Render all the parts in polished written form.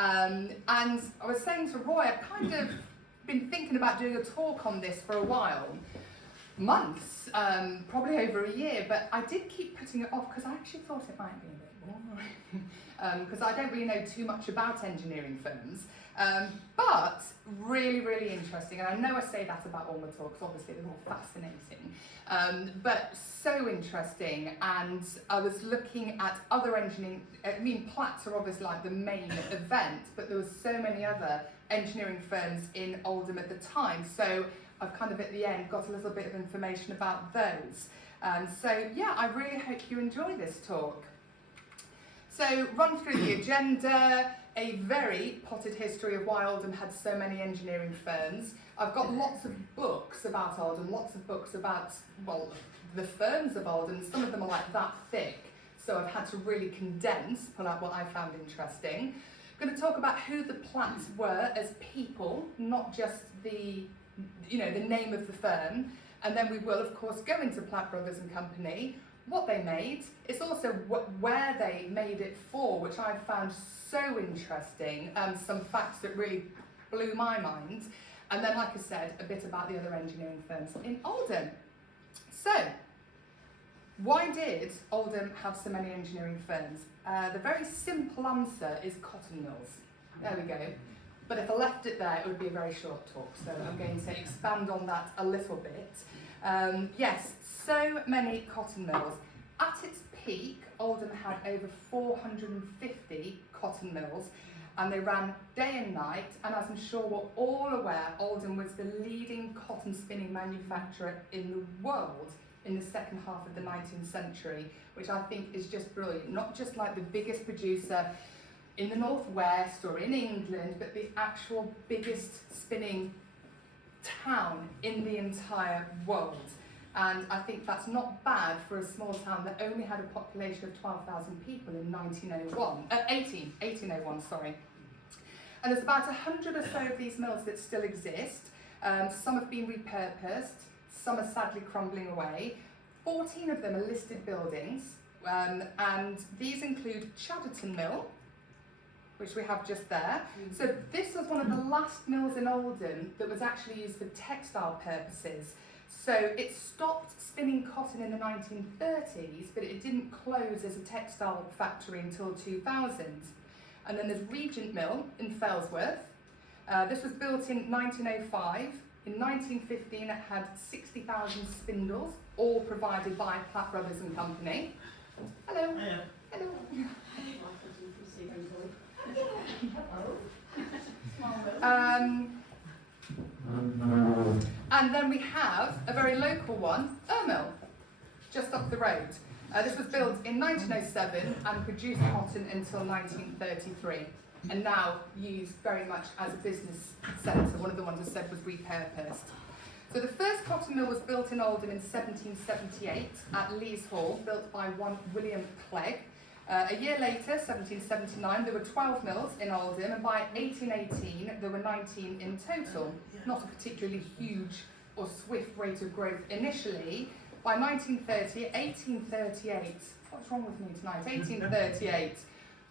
And I was saying to Roy, I've kind of been thinking about doing a talk on this for a while, months, probably over a year, but I did keep putting it off because I actually thought it might be a bit boring, because I don't really know too much about engineering firms, but really, really interesting. And I know I say that about all my talks, obviously they're all fascinating, but so interesting. And I was looking at other engineering, Platt's are obviously like the main event, but there was so many other engineering firms in Oldham at the time. So I've kind of at the end got a little bit of information about those. So yeah, I really hope you enjoy this talk. So run through the agenda, a very potted history of why Oldham had so many engineering firms. I've got lots of books about Oldham, lots of books about, well, the firms of Oldham. Some of them are like that thick, so I've had to really condense, pull out what I found interesting. I'm going to talk about who the Platts were as people, not just the name of the firm. And then we will, of course, go into Platt Brothers and Company, what they made. It's also where they made it for, which I found so interesting, some facts that really blew my mind. And then, like I said, a bit about the other engineering firms in Oldham. So, why did Oldham have so many engineering firms? The very simple answer is cotton mills. There we go. But if I left it there, it would be a very short talk, so I'm going to expand on that a little bit. Yes, so many cotton mills. At its peak, Oldham had over 450 cotton mills, and they ran day and night. And as I'm sure we're all aware, Oldham was the leading cotton spinning manufacturer in the world in the second half of the 19th century, which I think is just brilliant. Not just like the biggest producer in the Northwest or in England, but the actual biggest spinning town in the entire world. And I think that's not bad for a small town that only had a population of 12,000 people in 1801, sorry. And there's about 100 or so of these mills that still exist. Some have been repurposed, some are sadly crumbling away. 14 of them are listed buildings, and these include Chadderton Mill, which we have just there. So this was one of the last mills in Oldham that was actually used for textile purposes. So it stopped spinning cotton in the 1930s, but it didn't close as a textile factory until 2000. And then there's Regent Mill in Fellsworth. This was built in 1905. In 1915, it had 60,000 spindles, all provided by Platt Brothers and Company. Hello. Hello. And then we have a very local one, Mill, just up the road. This was built in 1907 and produced cotton until 1933, and now used very much as a business centre. One of the ones I said was repurposed. So the first cotton mill was built in Oldham in 1778 at Lees Hall, built by one William Clegg. A year later, 1779, there were 12 mills in Oldham, and by 1818, there were 19 in total. Not a particularly huge or swift rate of growth initially. By 1838, what's wrong with me tonight? 1838,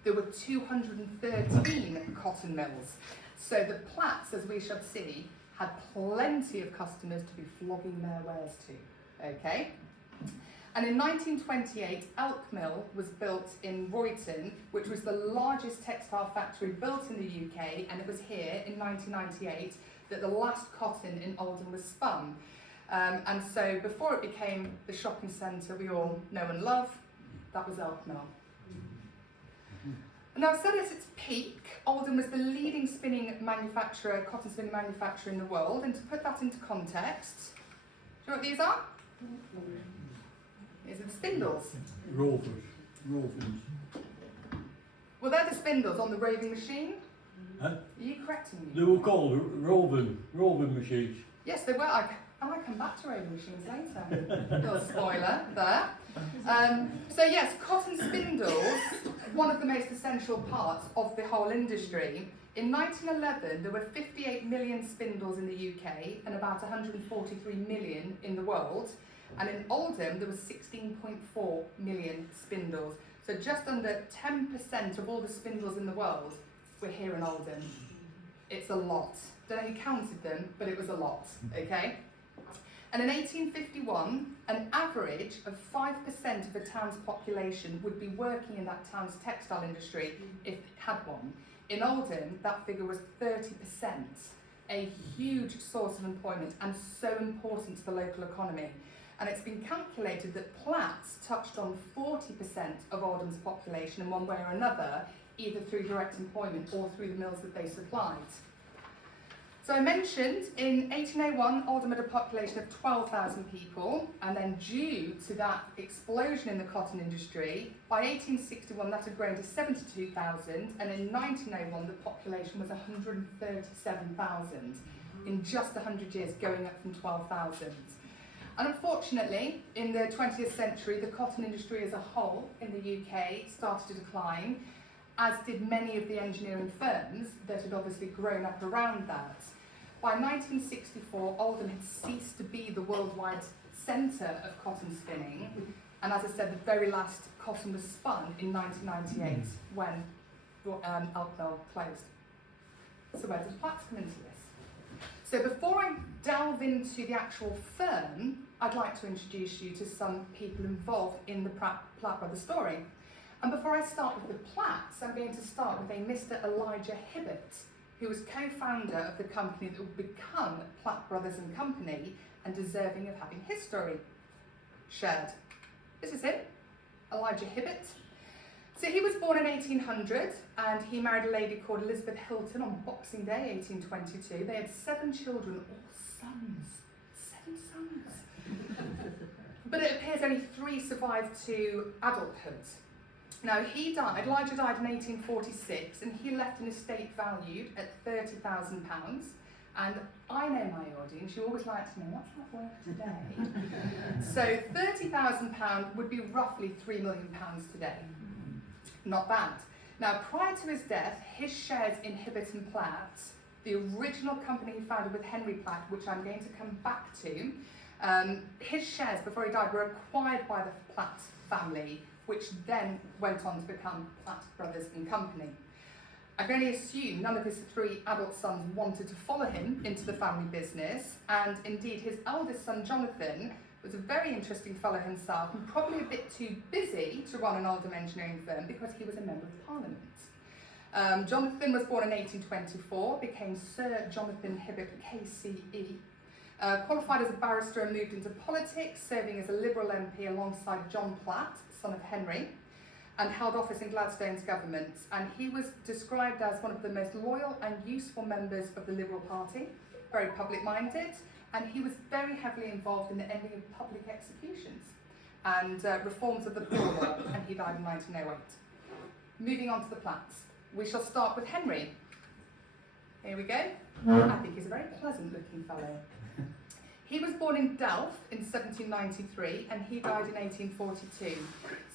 there were 213 cotton mills. So the Platts, as we shall see, had plenty of customers to be flogging their wares to, okay? And in 1928, Elk Mill was built in Royton, which was the largest textile factory built in the UK, and it was here in 1998 that the last cotton in Oldham was spun. And so before it became the shopping centre we all know and love, that was Elk Mill. Now, so at its peak, Oldham was the leading cotton spinning manufacturer in the world, and to put that into context, do you know what these are? These are the spindles. Rovers. Well, they're the spindles on the roving machine. Huh? Are you correcting me? They were called roving machines. Yes, they were. I come back to roving machines later. Little spoiler there. So yes, cotton spindles, one of the most essential parts of the whole industry. In 1911, there were 58 million spindles in the UK and about 143 million in the world. And in Oldham, there was 16.4 million spindles. So just under 10% of all the spindles in the world were here in Oldham. It's a lot. Don't know who counted them, but it was a lot, okay? And in 1851, an average of 5% of a town's population would be working in that town's textile industry if it had one. In Oldham, that figure was 30%, a huge source of employment and so important to the local economy. And it's been calculated that Platt's touched on 40% of Oldham's population in one way or another, either through direct employment or through the mills that they supplied. So I mentioned in 1801, Oldham had a population of 12,000 people, and then due to that explosion in the cotton industry, by 1861 that had grown to 72,000, and in 1901 the population was 137,000, in just 100 years going up from 12,000. And unfortunately, in the 20th century, the cotton industry as a whole in the UK started to decline, as did many of the engineering firms that had obviously grown up around that. By 1964, Oldham had ceased to be the worldwide centre of cotton spinning, and as I said, the very last cotton was spun in 1998 when Alpnell closed. So where does Platt come into this? So before I delve into the actual firm, I'd like to introduce you to some people involved in the Platt Brothers story. And before I start with the Platts, I'm going to start with a Mr. Elijah Hibbert, who was co-founder of the company that would become Platt Brothers and Company and deserving of having his story shared. This is him, Elijah Hibbert. So he was born in 1800 and he married a lady called Elizabeth Hilton on Boxing Day 1822. They had 7 children, all sons. 7 sons. But it appears only 3 survived to adulthood. Now Elijah died in 1846 and he left an estate valued at £30,000. And I know my audience, you always like to know, what's that worth today? So £30,000 would be roughly £3 million today. Not bad. Now prior to his death, his shares in Hibbert and Platt, the original company he founded with Henry Platt, which I'm going to come back to, his shares before he died were acquired by the Platt family, which then went on to become Platt Brothers and Company. I can only assume none of his 3 adult sons wanted to follow him into the family business, and indeed his eldest son Jonathan was a very interesting fellow himself and probably a bit too busy to run an Oldham engineering firm because he was a member of Parliament. Jonathan was born in 1824, became Sir Jonathan Hibbert KCE, qualified as a barrister and moved into politics, serving as a Liberal MP alongside John Platt, son of Henry, and held office in Gladstone's government. And he was described as one of the most loyal and useful members of the Liberal Party, very public-minded, and he was very heavily involved in the ending of public executions and reforms of the poor law, and he died in 1908. Moving on to the Platts, we shall start with Henry. Here we go. I think he's a very pleasant-looking fellow. He was born in Delft in 1793 and he died in 1842.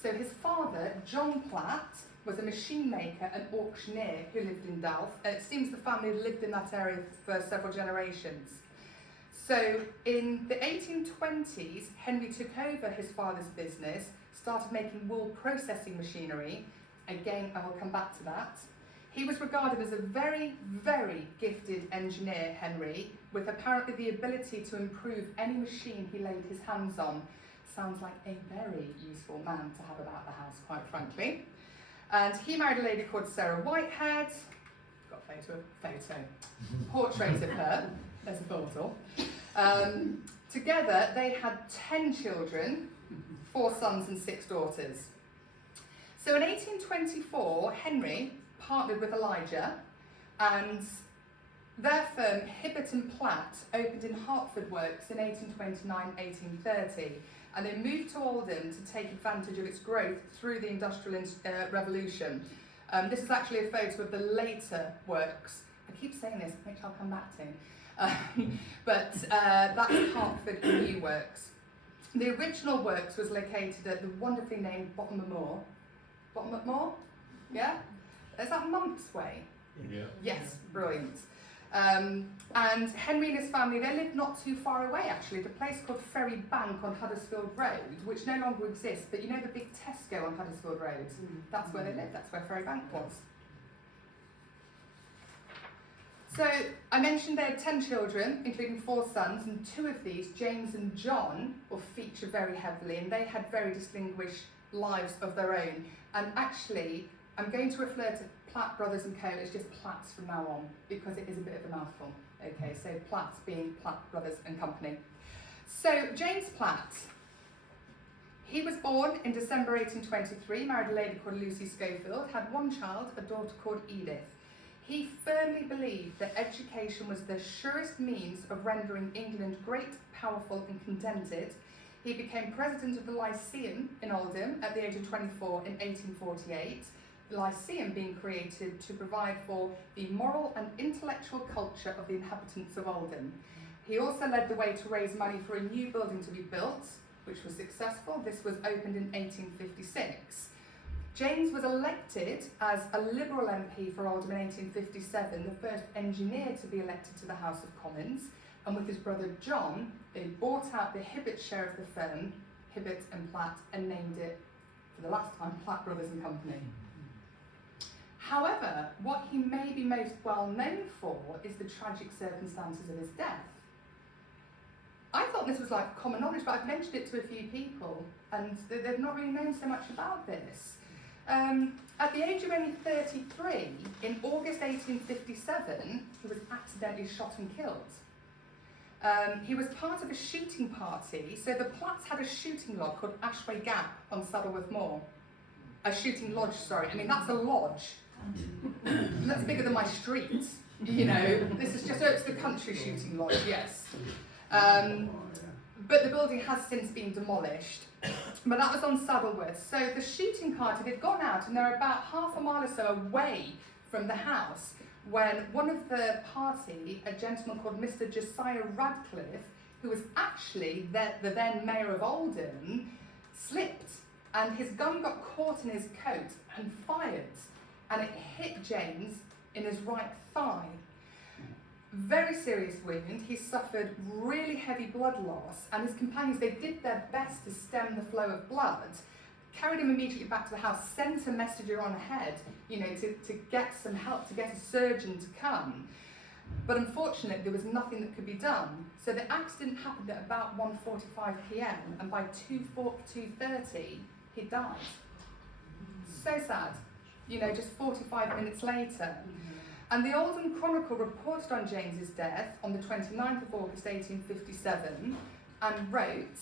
So his father, John Platt, was a machine maker and auctioneer who lived in Delft. And it seems the family had lived in that area for several generations. So in the 1820s, Henry took over his father's business, started making wool processing machinery. Again, I will come back to that. He was regarded as a very, very gifted engineer, Henry, with apparently the ability to improve any machine he laid his hands on. Sounds like a very useful man to have about the house, quite frankly. And he married a lady called Sarah Whitehead. Got a portrait of her. There's a photo. Together, they had 10 children, 4 sons and 6 daughters. So in 1824, Henry partnered with Elijah, and their firm, Hibbert and Platt, opened in Hertford Works in 1829-1830, and they moved to Oldham to take advantage of its growth through the Industrial Revolution. This is actually a photo of the later works. I keep saying this, which I'll come back to. But that's Hertford New Works. The original works was located at the wonderfully named Bottom of Moor. Bottom of Moor? Yeah? Is that Monks Way? Yeah. Yes, brilliant. And Henry and his family, they lived not too far away actually, at a place called Ferry Bank on Huddersfield Road, which no longer exists, but you know the big Tesco on Huddersfield Road? That's where they lived, that's where Ferry Bank was. So I mentioned they had 10 children, including 4 sons, and 2 of these, James and John, will feature very heavily, and they had very distinguished lives of their own. And actually, I'm going to refer to Platt Brothers Co as just Platts from now on, because it is a bit of a mouthful. Okay, so Platts being Platt Brothers and Company. So James Platt, he was born in December 1823, married a lady called Lucy Schofield, had 1 child, a daughter called Edith. He firmly believed that education was the surest means of rendering England great, powerful and contented. He became president of the Lyceum in Oldham at the age of 24 in 1848, the Lyceum being created to provide for the moral and intellectual culture of the inhabitants of Oldham. He also led the way to raise money for a new building to be built, which was successful. This was opened in 1856. James was elected as a Liberal MP for Oldham in 1857, the first engineer to be elected to the House of Commons, and with his brother John, they bought out the Hibbert share of the firm, Hibbert and Platt, and named it, for the last time, Platt Brothers and Company. However, what he may be most well known for is the tragic circumstances of his death. I thought this was like common knowledge, but I've mentioned it to a few people, and they've not really known so much about this. At the age of only 33, in August 1857, he was accidentally shot and killed. He was part of a shooting party, so the Platts had a shooting lodge called Ashway Gap on Saddleworth Moor. A shooting lodge, sorry. I mean, that's a lodge. That's bigger than my street, you know. This is just, it's the country shooting lodge, yes. But the building has since been demolished. But that was on Saddleworth. So the shooting party, they'd gone out and they're about half a mile or so away from the house when one of the party, a gentleman called Mr. Josiah Radcliffe, who was actually the then mayor of Oldham, slipped and his gun got caught in his coat and fired, and it hit James in his right thigh. Very serious wound. He suffered really heavy blood loss, and his companions, they did their best to stem the flow of blood, carried him immediately back to the house, sent a messenger on ahead, you know, to get some help, to get a surgeon to come. But unfortunately, there was nothing that could be done. So the accident happened at about 1:45 p.m, and by 2:30, he died. So sad, you know, just 45 minutes later. And the Oldham Chronicle reported on James's death on the 29th of August 1857 and wrote,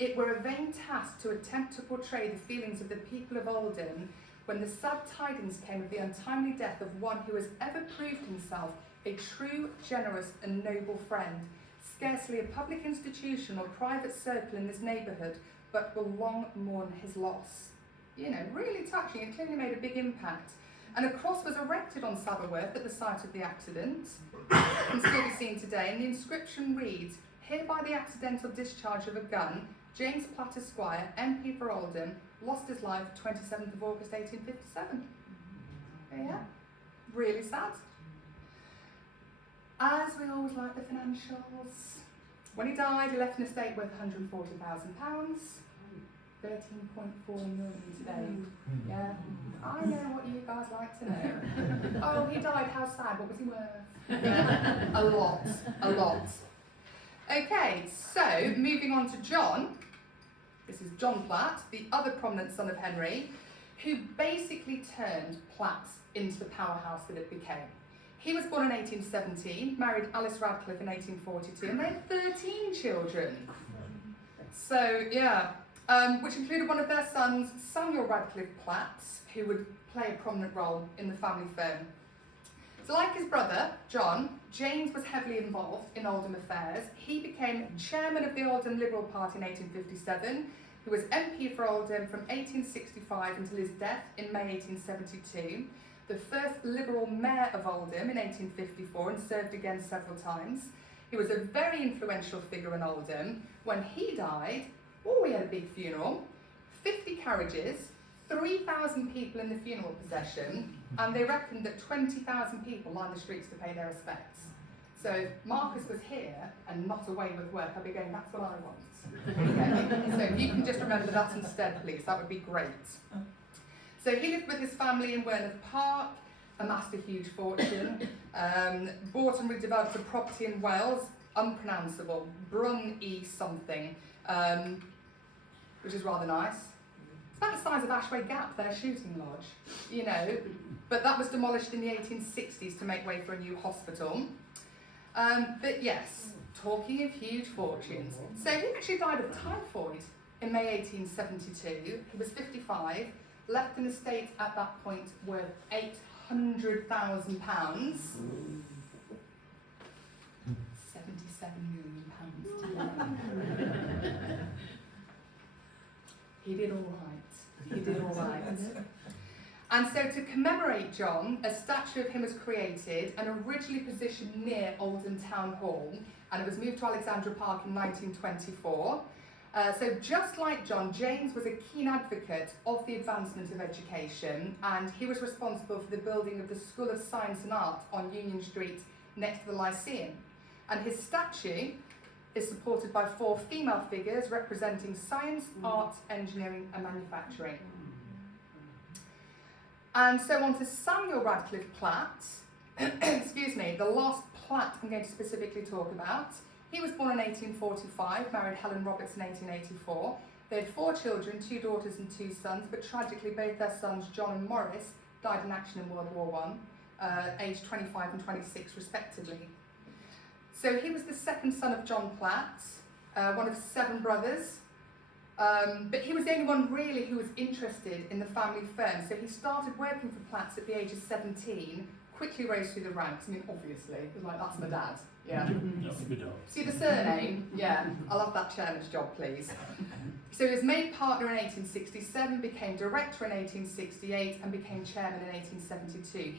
"It were a vain task to attempt to portray the feelings of the people of Oldham when the sad tidings came of the untimely death of one who has ever proved himself a true, generous and noble friend. Scarcely a public institution or private circle in this neighbourhood but will long mourn his loss." You know, really touching. It clearly made a big impact. And a cross was erected on Saddleworth at the site of the accident. It can still be seen today, and the inscription reads, "Hereby the accidental discharge of a gun, James Platt Esquire, MP for Oldham, lost his life 27th of August 1857. Yeah, really sad. As we always like the financials. When he died, he left an estate worth £140,000. 13.4 million today. Yeah, I know what you guys like to know. Oh, he died, how sad, what was he worth? Yeah, a lot. Okay, so moving on to John. This is John Platt, the other prominent son of Henry, who basically turned Platt into the powerhouse that it became. He was born in 1817, married Alice Radcliffe in 1842, and they had 13 children. So, yeah. Which included one of their sons, Samuel Radcliffe Platt, who would play a prominent role in the family firm. So like his brother, John, James was heavily involved in Oldham affairs. He became chairman of the Oldham Liberal Party in 1857. He was MP for Oldham from 1865 until his death in May 1872. The first Liberal mayor of Oldham in 1854 and served again several times. He was a very influential figure in Oldham. When he died, we had a big funeral, 50 carriages, 3,000 people in the funeral procession, and they reckoned that 20,000 people lined the streets to pay their respects. So if Marcus was here and not away with work, I'd be going, that's what I want. Okay? So if you can just remember that instead, please, that would be great. So he lived with his family in Werneth Park. amassed a huge fortune, bought and redeveloped a property in Wales, unpronounceable, Brun E something, which is rather nice. It's about the size of Ashway Gap, their shooting lodge, you know, but that was demolished in the 1860s to make way for a new hospital. But yes, talking of huge fortunes. So he actually died of typhoid in May 1872. He was 55, left an estate at that point worth £800,000. 77 million pounds today. He did all right. He did all right. And so to commemorate John, a statue of him was created and originally positioned near Oldham Town Hall, and it was moved to Alexandra Park in 1924. So just like John, James was a keen advocate of the advancement of education, and he was responsible for the building of the School of Science and Art on Union Street next to the Lyceum. And his statue is supported by 4 female figures representing science, art, engineering and manufacturing. And so on to Samuel Radcliffe Platt, excuse me, the last Platt I'm going to specifically talk about. He was born in 1845, married Helen Roberts in 1884. They had 4 children, 2 daughters and 2 sons, but tragically both their sons, John and Morris, died in action in World War I, aged 25 and 26 respectively. So he was the second son of John Platt, one of 7 brothers, but he was the only one really who was interested in the family firm. So he started working for Platts at the age of 17, quickly rose through the ranks. I mean, obviously, it was like, that's my dad. Yeah. See the surname? Yeah, I'll have that chairman's job, please. So he was made partner in 1867, became director in 1868, and became chairman in 1872.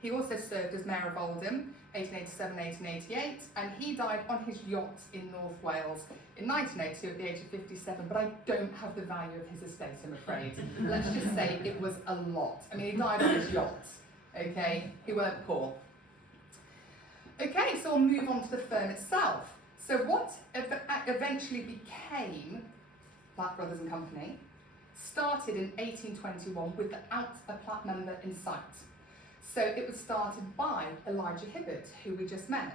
He also served as mayor of Oldham, 1887-1888, and he died on his yacht in North Wales in 1902 at the age of 57, but I don't have the value of his estate, I'm afraid. Let's just say it was a lot. I mean, he died on his yacht, okay? He weren't poor. Okay, so we'll move on to the firm itself. So what eventually became Platt Brothers and Company started in 1821 without a Platt member in sight. So it was started by Elijah Hibbert, who we just met.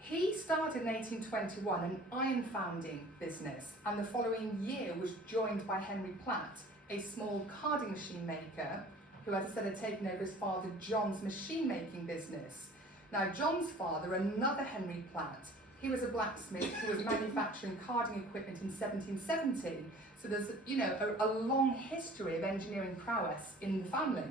He started in 1821 an iron founding business, and the following year was joined by Henry Platt, a small carding machine maker, who, as I said, had taken over his father John's machine making business. Now, John's father, another Henry Platt, he was a blacksmith who was manufacturing carding equipment in 1770. So there's, you know, a long history of engineering prowess in the family.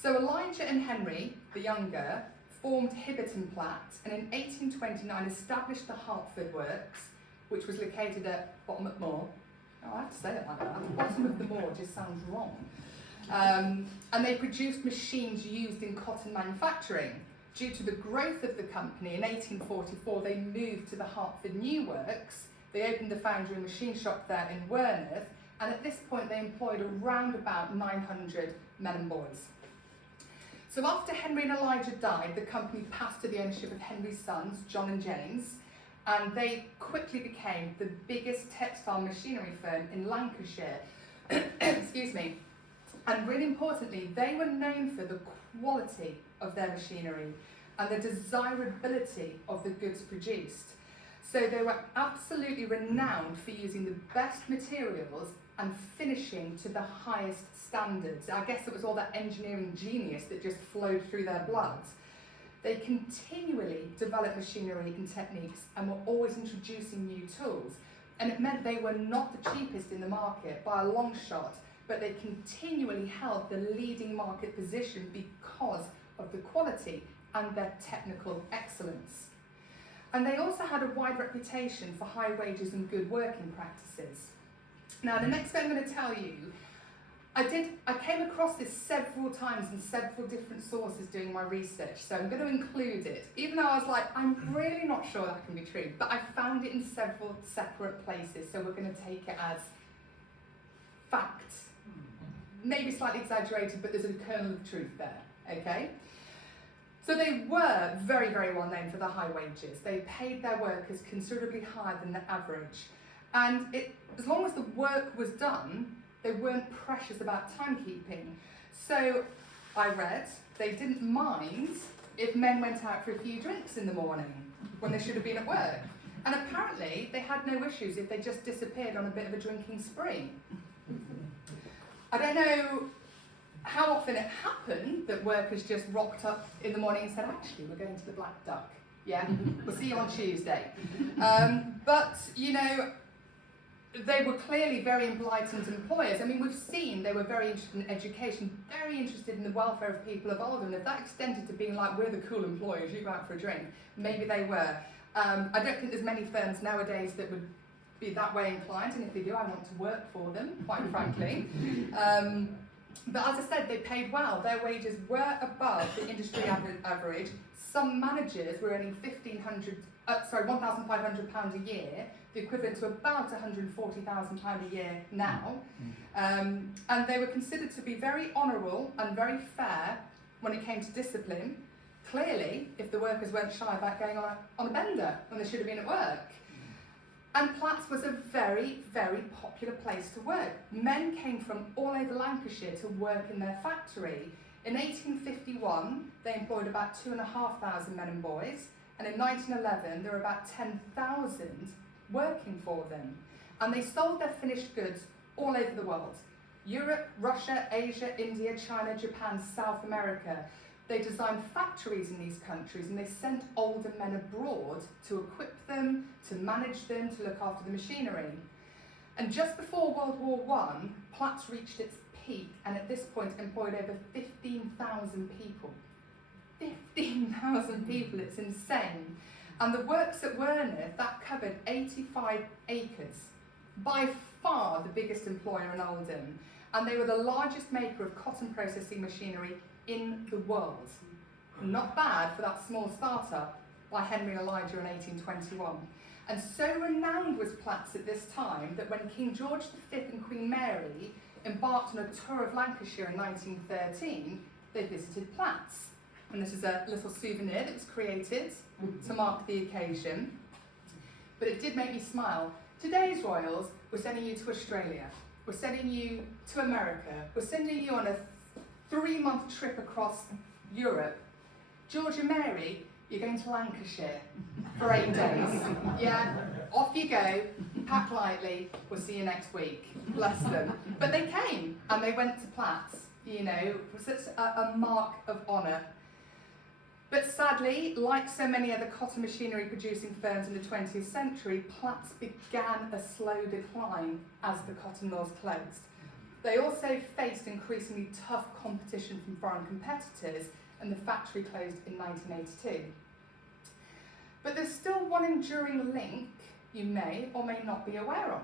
So Elijah and Henry, the younger, formed Hibbert and Platt, and in 1829 established the Hertford Works, which was located at Bottom of Moor. Oh, I have to say it like that. Bottom of the Moor just sounds wrong. And they produced machines used in cotton manufacturing. Due to the growth of the company, in 1844 they moved to the Hertford New Works. They opened the foundry and machine shop there in Werneth, and at this point they employed around about 900 men and boys. So after Henry and Elijah died, the company passed to the ownership of Henry's sons, John and James, and they quickly became the biggest textile machinery firm in Lancashire. Excuse me. And really importantly, they were known for the quality of their machinery and the desirability of the goods produced. So they were absolutely renowned for using the best materials and finishing to the highest standards. I guess it was all that engineering genius that just flowed through their blood. They continually developed machinery and techniques and were always introducing new tools. And it meant they were not the cheapest in the market by a long shot, but they continually held the leading market position because of the quality and their technical excellence. And they also had a wide reputation for high wages and good working practices. Now, the next bit I'm going to tell you, I came across this several times in several different sources doing my research, so I'm going to include it, even though I was like, I'm really not sure that can be true, but I found it in several separate places, so we're going to take it as fact. Maybe slightly exaggerated, but there's a kernel of truth there, okay? So they were very, very well known for the high wages. They paid their workers considerably higher than the average. And as long as the work was done, they weren't precious about timekeeping. So I read they didn't mind if men went out for a few drinks in the morning when they should have been at work. And apparently they had no issues if they just disappeared on a bit of a drinking spree. I don't know how often it happened that workers just rocked up in the morning and said, actually, we're going to the Black Duck. Yeah, we'll see you on Tuesday. But, you know, they were clearly very enlightened employers. I mean, we've seen they were very interested in education, very interested in the welfare of people of Oldham. If that extended to being like, we're the cool employers, you go out for a drink, maybe they were. I don't think there's many firms nowadays that would be that way inclined, and if they do, I want to work for them, quite frankly. But as I said, they paid well. Their wages were above the industry average. Some managers were earning £1,500 a year, the equivalent to about £140,000 a year now. And they were considered to be very honourable and very fair when it came to discipline. Clearly, if the workers weren't shy about going on a bender when they should have been at work. And Platt's was a very, very popular place to work. Men came from all over Lancashire to work in their factory. In 1851, they employed about 2,500 men and boys, and in 1911, there were about 10,000 working for them. And they sold their finished goods all over the world. Europe, Russia, Asia, India, China, Japan, South America. They designed factories in these countries, and they sent older men abroad to equip them, to manage them, to look after the machinery. And just before World War I, Platt's reached its peak, and at this point employed over 15,000 people. 15,000 people, it's insane. And the works at Werneth, that covered 85 acres, by far the biggest employer in Oldham. And they were the largest maker of cotton processing machinery in the world. Not bad for that small startup by Henry Elijah in 1821. And so renowned was Platt's at this time that when King George V and Queen Mary embarked on a tour of Lancashire in 1913, they visited Platt's. And this is a little souvenir that was created to mark the occasion. But it did make me smile. Today's royals, we're sending you to Australia. We're sending you to America. We're sending you on a 3-month trip across Europe. George and Mary, you're going to Lancashire for 8 days. Yeah, off you go, pack lightly, we'll see you next week. Bless them. But they came, and they went to Platt's, you know, it was such a mark of honour. But sadly, like so many other cotton machinery producing firms in the 20th century, Platt's began a slow decline as the cotton mills closed. They also faced increasingly tough competition from foreign competitors, and the factory closed in 1982. But there's still one enduring link you may or may not be aware of.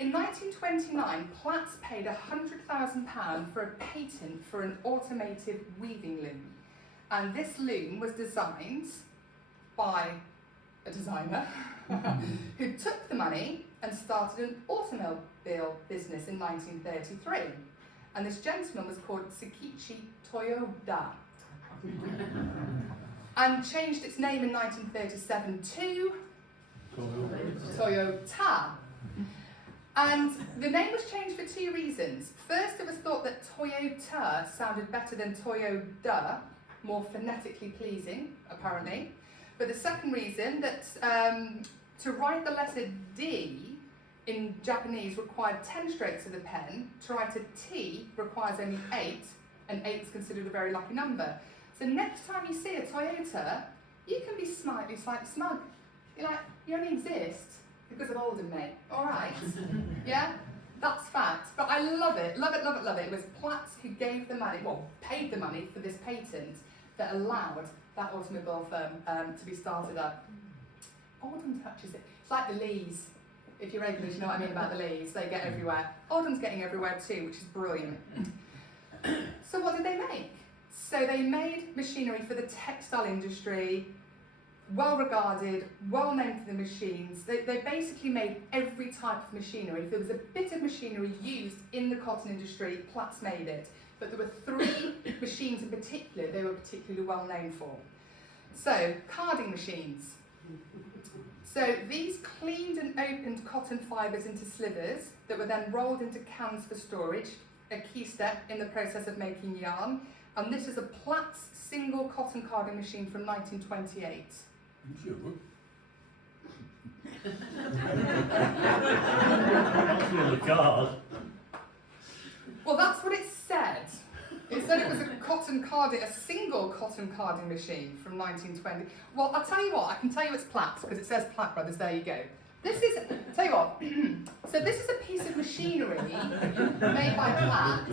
In 1929, Platt's paid £100,000 for a patent for an automated weaving loom. And this loom was designed by a designer who took the money and started an automobile business in 1933. And this gentleman was called Tsukichi Toyoda. And changed its name in 1937 to Toyota. And the name was changed for 2 reasons. First, it was thought that Toyota sounded better than Toyoda, more phonetically pleasing, apparently. But the second reason, that to write the letter D in Japanese required 10 strokes of the pen, to write a T requires only 8, and 8 is considered a very lucky number. So next time you see a Toyota, you can be slightly smug. You're like, you only exist because of Oldham, mate. All right? Yeah? That's fact. But I love it, love it, love it, love it. It was Platt who gave the money, well, paid the money for this patent that allowed that automobile firm to be started up. Oldham touches it. It's like the Lees. If you're English, you know what I mean about the Lees. They get everywhere. Oldham's getting everywhere too, which is brilliant. So what did they make? So they made machinery for the textile industry, well regarded, well known for the machines. They basically made every type of machinery. If there was a bit of machinery used in the cotton industry, Platt's made it. But there were 3 machines in particular they were particularly well known for. So, carding machines. So these cleaned and opened cotton fibres into slivers that were then rolled into cans for storage a key step in the process of making yarn, and this is a Platt's single cotton carding machine from 1928. Sure. That's on the card. Well, that's what it said. It said it was a single cotton carding machine from 1920. Well, I'll tell you what, I can tell you it's Platt, because it says Platt Brothers, there you go. This is, tell you what, so this is a piece of machinery made by Platt.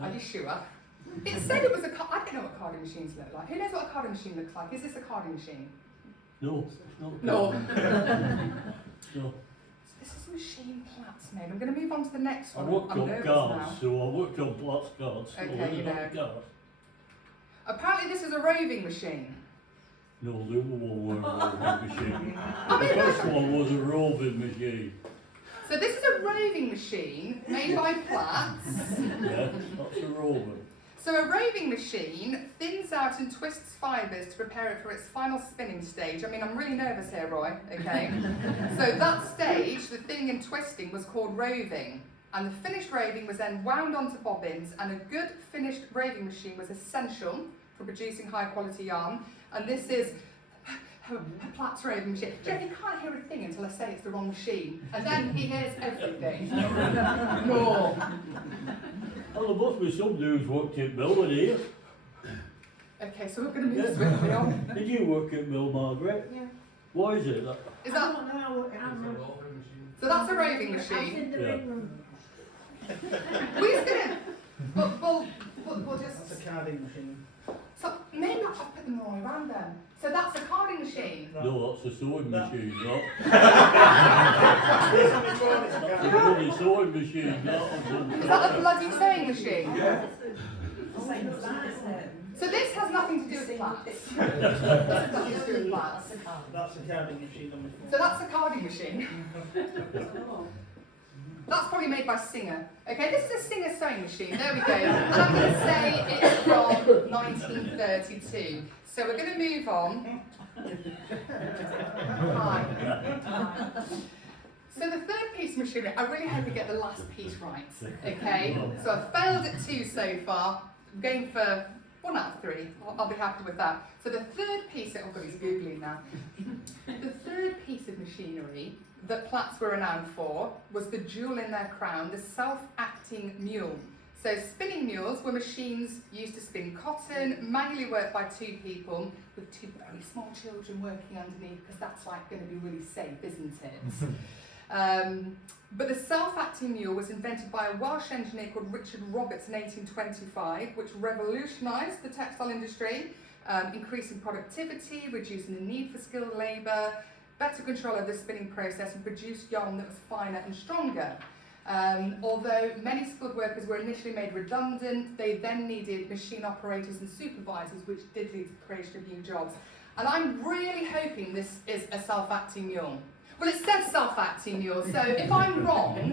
Are you sure? It said it was a, I don't know what carding machines look like. Who knows what a carding machine looks like? Is this a carding machine? No, it's not. No. No. This is a machine Platt's made. I'm going to move on to the next I one. worked I'm on nervous cards, now. so I worked on Platt's cards. So Okay, you they're know. not cards. Apparently this is a roving machine. No, the other one was a roving machine. I The mean, first one was a roving machine. so this is a roving machine made by Platt. Yeah, that's a roving. So a roving machine thins out and twists fibres to prepare it for its final spinning stage. I mean, I'm really nervous here, Roy, okay? So that stage, the thinning and twisting, was called roving. And the finished roving was then wound onto bobbins, and a good finished roving machine was essential for producing high quality yarn. And this is a Platt's roving machine. Do you know, he can't hear a thing until I say it's the wrong machine. And then he hears everything. No. Well, there must be some dudes worked at mill in here. Okay, so we're going to move swiftly on. Did you work at mill, Margaret? Yeah. Why is it? Is that, so that's a roving I was machine. in the Yeah. big room. We're just gonna, we'll just, That's a carding machine. so maybe I'll put them the wrong way around then. So that's a carding machine. No, that's a sewing machine, no. This one is called, it's a That's a carding. bloody sewing machine, Is that a bloody sewing machine? Yeah. So this has nothing to do with Platt. This has nothing to do with Platt. That's a carding machine number 4. So that's a carding machine. That's probably made by Singer. Okay, this is a Singer sewing machine. There we go. And I'm going to say it's from 1932. So we're going to move on. Hi. So the third piece of machinery, I really hope we get the last piece right. Okay, so I've failed at 2 so far. I'm going for 1 out of 3. I'll be happy with that. So the third piece, oh god, he's googling now. The third piece of machinery that Platts were renowned for was the jewel in their crown, the self-acting mule. So spinning mules were machines used to spin cotton, manually worked by 2 people with 2 very small children working underneath, because that's like going to be really safe, isn't it? But the self-acting mule was invented by a Welsh engineer called Richard Roberts in 1825, which revolutionised the textile industry, increasing productivity, reducing the need for skilled labour, better control of the spinning process, and produced yarn that was finer and stronger. Although many skilled workers were initially made redundant, they then needed machine operators and supervisors, which did lead to the creation of new jobs. And I'm really hoping this is a self-acting mule. Well, it says self-acting mule, so if I'm wrong,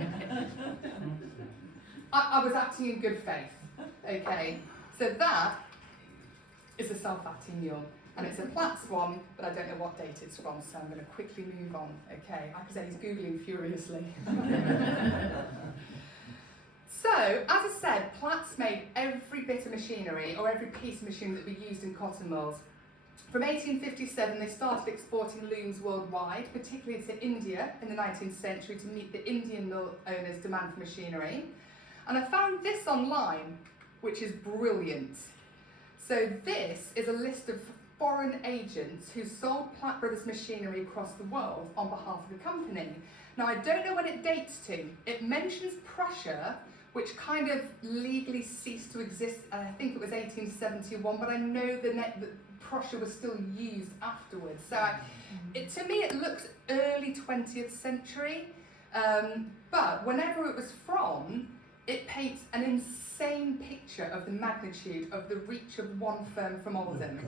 I was acting in good faith. Okay, so that is a self-acting mule. And it's a Platt's one, but I don't know what date it's from, so I'm going to quickly move on. Okay, like I said, he's Googling furiously. So, as I said, Platt's made every bit of machinery, or every piece of machinery that we used in cotton mills. From 1857, they started exporting looms worldwide, particularly to India in the 19th century to meet the Indian mill owners' demand for machinery. And I found this online, which is brilliant. So this is a list of foreign agents who sold Platt Brothers machinery across the world on behalf of the company. Now, I don't know when it dates to. It mentions Prussia, which kind of legally ceased to exist, and I think it was 1871, but I know that Prussia was still used afterwards. So to me, it looks early 20th century, but whenever it was from, it paints an insane picture of the magnitude of the reach of one firm from Oldham.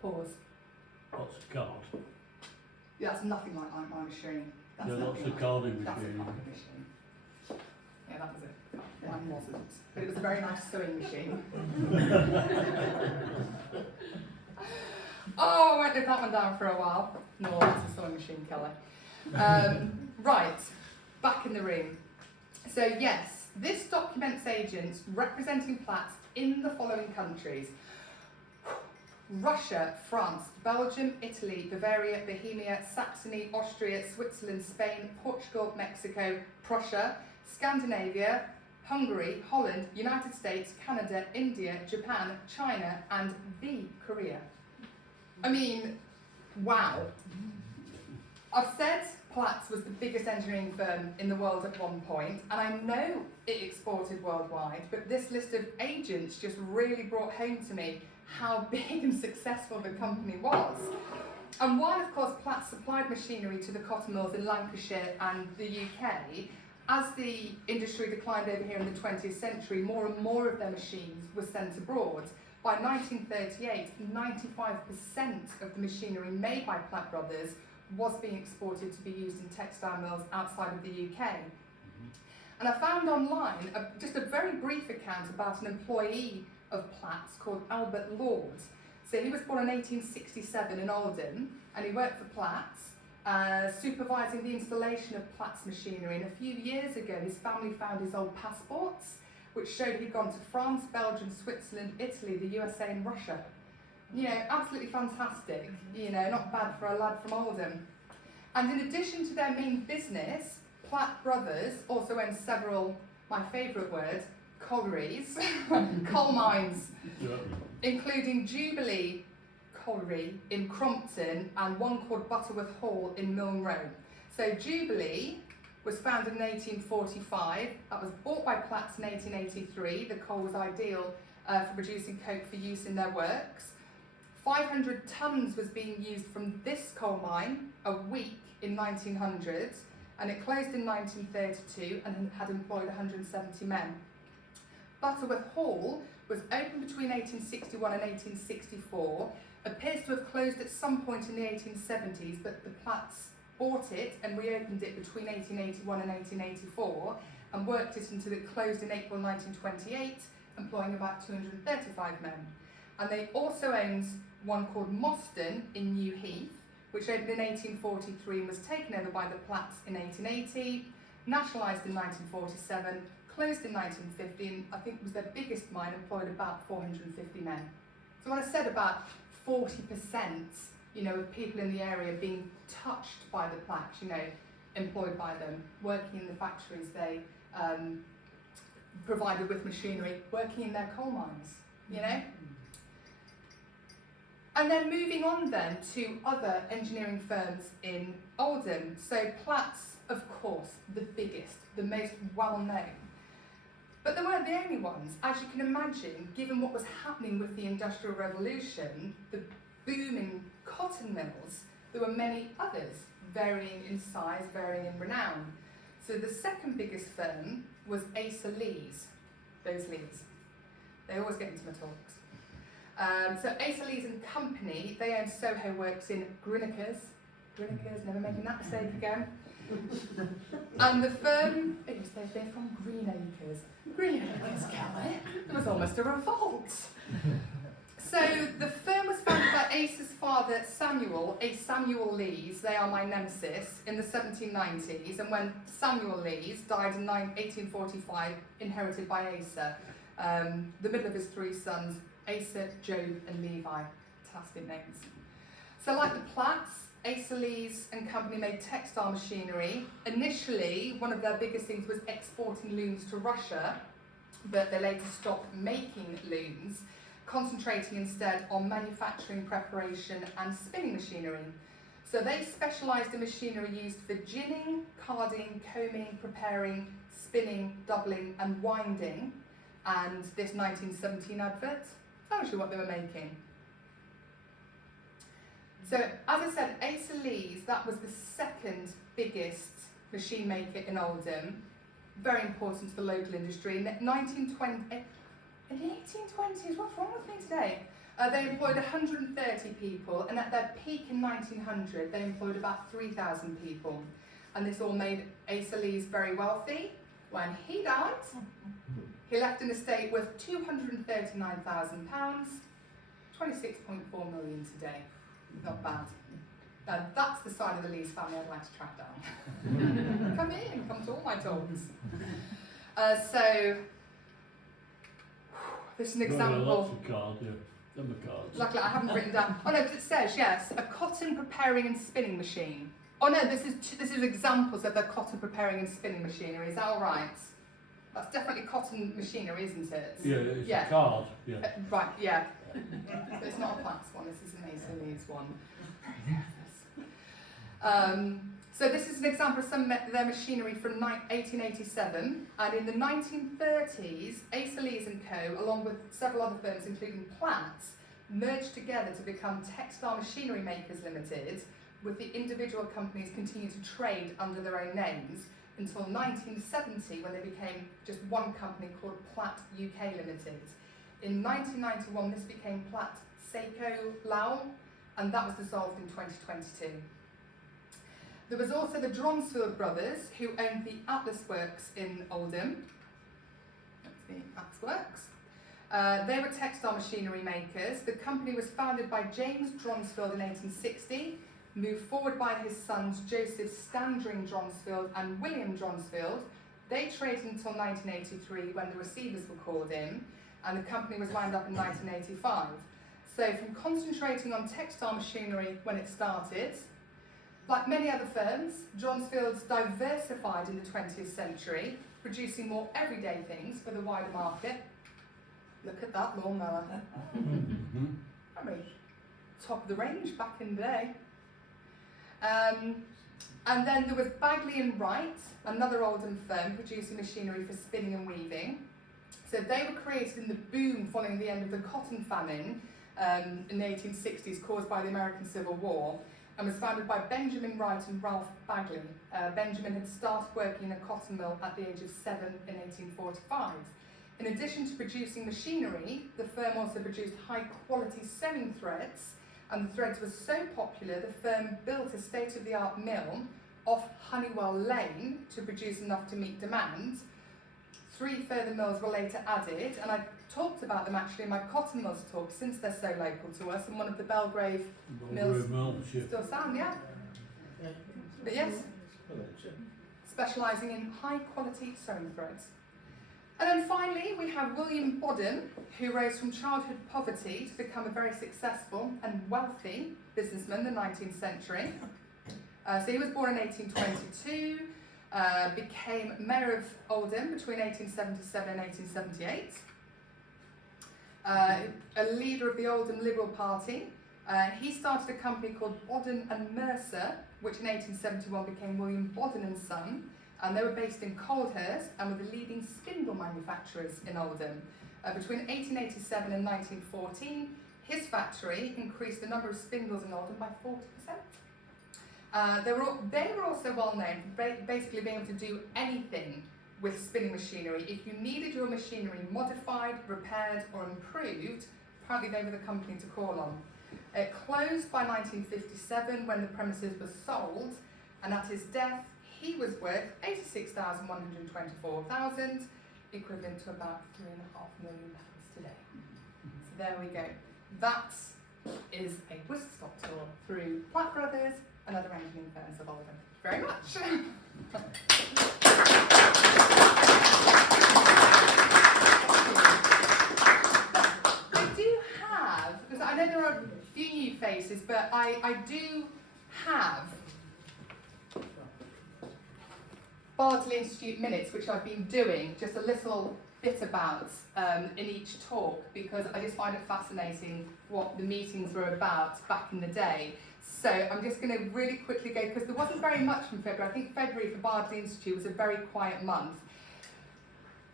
Pause. That's a card. Yeah, that's nothing like my machine. Yeah, that's nothing a carding That's a machine. carding machine. Yeah, that was it. Mine wasn't. But it was a very nice sewing machine. Oh, I won't live that one down for a while. No, that's a sewing machine, Kelly. Right, back in the room. So yes, This documents agents representing Platts in the following countries: Russia, France, Belgium, Italy, Bavaria, Bohemia, Saxony, Austria, Switzerland, Spain, Portugal, Mexico, Prussia, Scandinavia, Hungary, Holland, United States, Canada, India, Japan, China, and the Korea. I mean, wow. I've said Platts was the biggest engineering firm in the world at one point, and I know it exported worldwide, but this list of agents just really brought home to me how big and successful the company was. And while, of course, Platts supplied machinery to the cotton mills in Lancashire and the UK, as the industry declined over here in the 20th century, more and more of their machines were sent abroad. By 1938, 95% of the machinery made by Platt Brothers was being exported to be used in textile mills outside of the UK. And I found online just a very brief account about an employee of Platt's called Albert Lord. So he was born in 1867 in Oldham, and he worked for Platt's, supervising the installation of Platt's machinery. And a few years ago, his family found his old passports, which showed he'd gone to France, Belgium, Switzerland, Italy, the USA, and Russia. You know, absolutely fantastic. You know, not bad for a lad from Oldham. And in addition to their main business, Platt Brothers also owns several, my favourite word, collieries, coal mines, including Jubilee Colliery in Crompton and one called Butterworth Hall in Milne Row. So Jubilee was founded in 1845. That was bought by Platts in 1883. The coal was ideal for producing coke for use in their works. 500 tonnes was being used from this coal mine a week in 1900, and it closed in 1932 and had employed 170 men. Butterworth Hall was opened between 1861 and 1864, appears to have closed at some point in the 1870s, but the Platts bought it and reopened it between 1881 and 1884 and worked it until it closed in April 1928, employing about 235 men. And they also owned one called Moston in New Heath, which opened in 1843 and was taken over by the Platts in 1880, nationalised in 1947, closed in 1950, and I think it was their biggest mine, employed about 450 men. So what I said about 40%, you know, of people in the area being touched by the Platts, you know, employed by them, working in the factories they provided with machinery, working in their coal mines, you know. And then moving on then to other engineering firms in Oldham. So Platts, of course, the biggest, the most well-known. But they weren't the only ones. As you can imagine, given what was happening with the Industrial Revolution, the booming cotton mills, there were many others, varying in size, varying in renown. So the second biggest firm was Asa Lees, those Lees. They always get into my talks. So Asa Lees and Company, they own Soho Works in Greenacres, never making that mistake again. And the firm, they're from Greenacres, Kelly. There was almost a revolt. So the firm was founded by Asa's father, Samuel Lees, they are my nemesis, in the 1790s, and when Samuel Lees died in 1845, inherited by Asa, the middle of his three sons, Asa, Job and Levi, fantastic names. So like the Platts, Asa Lees and Company made textile machinery. Initially, one of their biggest things was exporting looms to Russia, but they later stopped making looms, concentrating instead on manufacturing, preparation and spinning machinery. So they specialised in machinery used for ginning, carding, combing, preparing, spinning, doubling and winding. And this 1917 advert tells you what they were making. So, as I said, Asa Lees, that was the second biggest machine maker in Oldham, very important to the local industry. In the 1820s, what's wrong with me today? They employed 130 people, and at their peak in 1900, they employed about 3,000 people. And this all made Asa Lees very wealthy. When he died, he left an estate worth £239,000, 26.4 million today. Not bad. That's the side of the Lees family I'd like to track down. Come to all my talks. So, this is an Lots example. of cards, yeah. Them are cards. Luckily, I haven't written down. Oh no, but it says yes, a cotton preparing and spinning machine. Oh no, this is examples of the cotton preparing and spinning machinery. Is that all right? That's definitely cotton machinery, isn't it? Yeah, it's Yeah. a card, yeah. Right, yeah. But it's not a Platt one. This is an Ace one. So this is an example of some of their machinery from 1887, and in the 1930s, Ace and Co, along with several other firms, including Platt, merged together to become Textile Machinery Makers Limited, with the individual companies continuing to trade under their own names until 1970, when they became just one company called Platt UK Limited. In 1991, this became Platt Seiko Lau, and that was dissolved in 2022. There was also the Dronsfield brothers, who owned the Atlas Works in Oldham. That's the Atlas Works. They were textile machinery makers. The company was founded by James Dronsfield in 1860, moved forward by his sons Joseph Standring Dronsfield and William Dronsfield. They traded until 1983, when the receivers were called in, and the company was wound up in 1985. So from concentrating on textile machinery when it started, like many other firms, Dronsfield's diversified in the 20th century, producing more everyday things for the wider market. Look at that lawnmower. I mean, top of the range back in the day. And then there was Bagley and Wright, another Oldham firm producing machinery for spinning and weaving. So they were created in the boom following the end of the cotton famine in the 1860s, caused by the American Civil War, and was founded by Benjamin Wright and Ralph Bagley. Benjamin had started working in a cotton mill at the age of 7 in 1845. In addition to producing machinery, the firm also produced high-quality sewing threads, and the threads were so popular, the firm built a state-of-the-art mill off Honeywell Lane to produce enough to meet demand. 3 further mills were later added, and I talked about them actually in my cotton mills talk, since they're so local to us, and one of the Belgrave mills still sound, yeah? But yes, specialising in high-quality sewing threads. And then finally, we have William Bodden, who rose from childhood poverty to become a very successful and wealthy businessman in the 19th century. So he was born in 1822, became mayor of Oldham between 1877 and 1878, a leader of the Oldham Liberal Party. He started a company called Bodden and Mercer, which in 1871 became William Bodden and Son, and they were based in Coldhurst and were the leading spindle manufacturers in Oldham. Between 1887 and 1914, his factory increased the number of spindles in Oldham by 40%. They were also well known for basically being able to do anything with spinning machinery. If you needed your machinery modified, repaired or improved, apparently they were the company to call on. It closed by 1957 when the premises were sold, and at his death he was worth £86,124,000, equivalent to about £3.5 million today. So there we go. That is a whistle-stop tour through Platt Brothers and other engineering firms of Oldham. Very much. I do have, because I know there are a few new faces, but I do have Bardsley Institute minutes, which I've been doing just a little bit about in each talk, because I just find it fascinating what the meetings were about back in the day. So I'm just going to really quickly go, because there wasn't very much from February. I think February for Bardsley Institute was a very quiet month.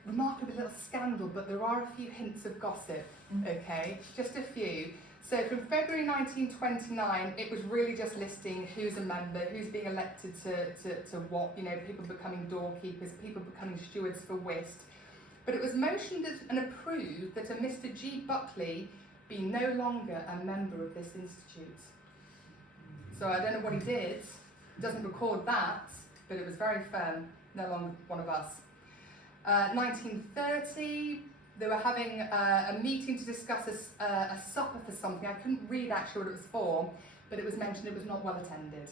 Remarkably little scandal, but there are a few hints of gossip, okay? Just a few. So from February 1929, it was really just listing who's a member, who's being elected to what, you know, people becoming doorkeepers, people becoming stewards for whist. But it was motioned and approved that a Mr. G. Buckley be no longer a member of this institute. So I don't know what he did, doesn't record that, but it was very firm, no longer one of us. 1930, they were having a meeting to discuss a supper for something. I couldn't read actually what it was for, but it was mentioned it was not well attended.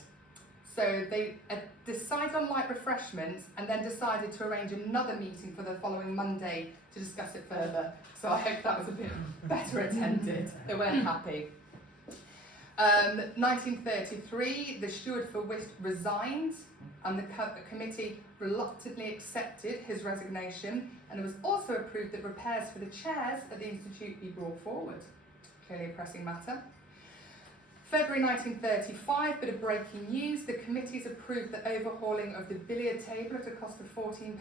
So they decided on light refreshments and then decided to arrange another meeting for the following Monday to discuss it further. So I hope that was a bit better attended. They weren't happy. 1933, the steward for Whist resigned and the committee reluctantly accepted his resignation, and it was also approved that repairs for the chairs at the Institute be brought forward. Clearly a pressing matter. February 1935, bit of breaking news, the committees approved the overhauling of the billiard table at a cost of £14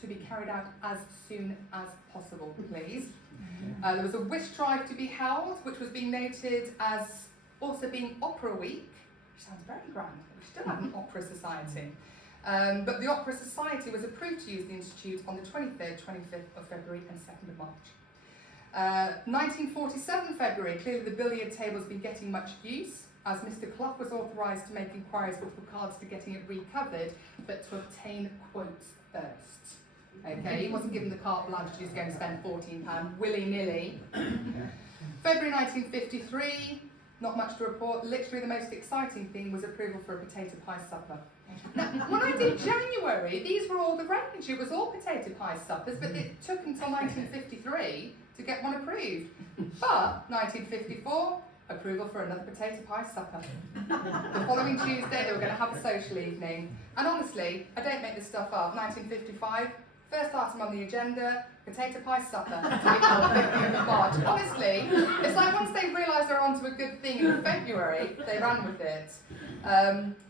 to be carried out as soon as possible, please. There was a whist drive to be held, which was being noted as also being Opera Week, which sounds very grand. We still have an Opera Society. But the Opera Society was approved to use the Institute on the 23rd, 25th of February and 2nd of March. 1947 February, clearly the billiard table's been getting much use, as Mr. Clough was authorised to make inquiries with regards to getting it recovered, but to obtain quotes first. Okay, he wasn't given the carte blanche to just go and spend £14 willy-nilly. February 1953, not much to report. Literally the most exciting thing was approval for a potato pie supper. Now, when I did January, these were all the range. It was all potato pie suppers, but it took until 1953 to get one approved. But 1954, approval for another potato pie supper. The following Tuesday, they were going to have a social evening. And honestly, I don't make this stuff up. 1955, first item on the agenda, potato pie supper to be held 15th of March. Honestly, it's like once they realised they were onto a good thing in February, they ran with it.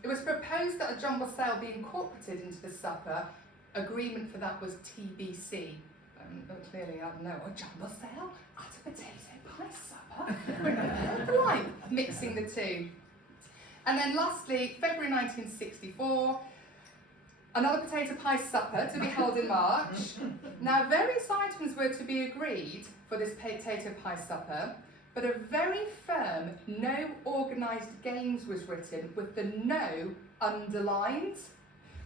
It was proposed that a jumble sale be incorporated into the supper. Agreement for that was TBC. Clearly, I don't know, a jumble sale at a potato pie supper? We're never like mixing the two. And then lastly, February 1964, another potato pie supper to be held in March. Now, various items were to be agreed for this potato pie supper, but a very firm no organised games was written with the no underlined.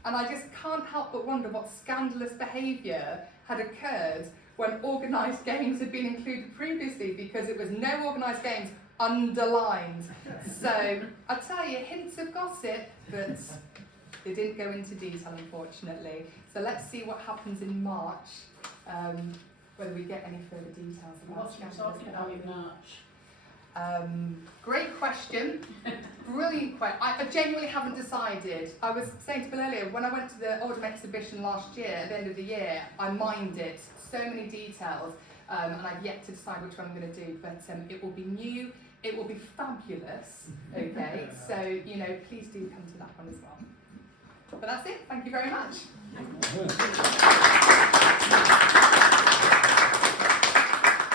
And I just can't help but wonder what scandalous behaviour had occurred when organised games had been included previously, because it was no organised games underlined. So I'll tell you, hints of gossip, but they didn't go into detail, unfortunately. So let's see what happens in March, whether we get any further details about What are you talking about in March? Great question. Brilliant question. I genuinely haven't decided. I was saying to Bill earlier, when I went to the Oldham exhibition last year, at the end of the year, I mined it. So many details, and I've yet to decide which one I'm going to do, but it will be new, it will be fabulous, okay? So, you know, please do come to that one as well. But that's it. Thank you very much.